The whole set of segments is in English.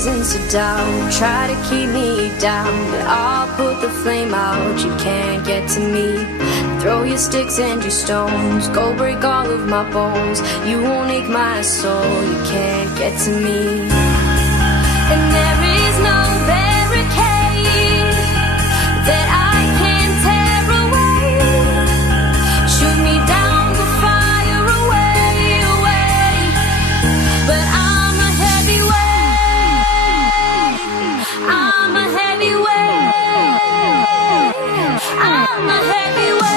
reasons to doubt, try to keep me down, but I'll put the flame out. You can't get to me. Throw your sticks and your stones, go break all of my bones. You won't ache my soul. You can't get to me. And there is no barricade that I can tear away. Shoot me down the fire away, away. But I'm a heavyweight. I'm a heavyweight. I'm a heavyweight.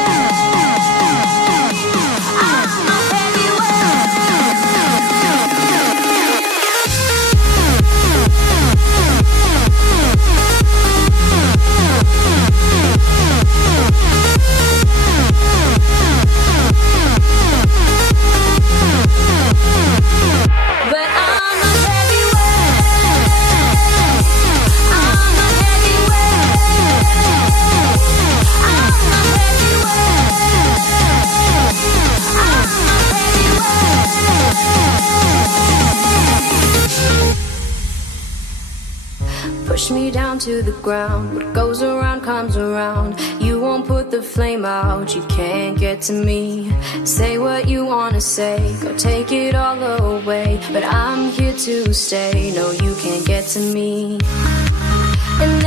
Push me down to the ground. What goes around comes around. You won't put the flame out. You can't get to me. Say what you wanna say, go take it all away, but I'm here to stay. No, you can't get to me. And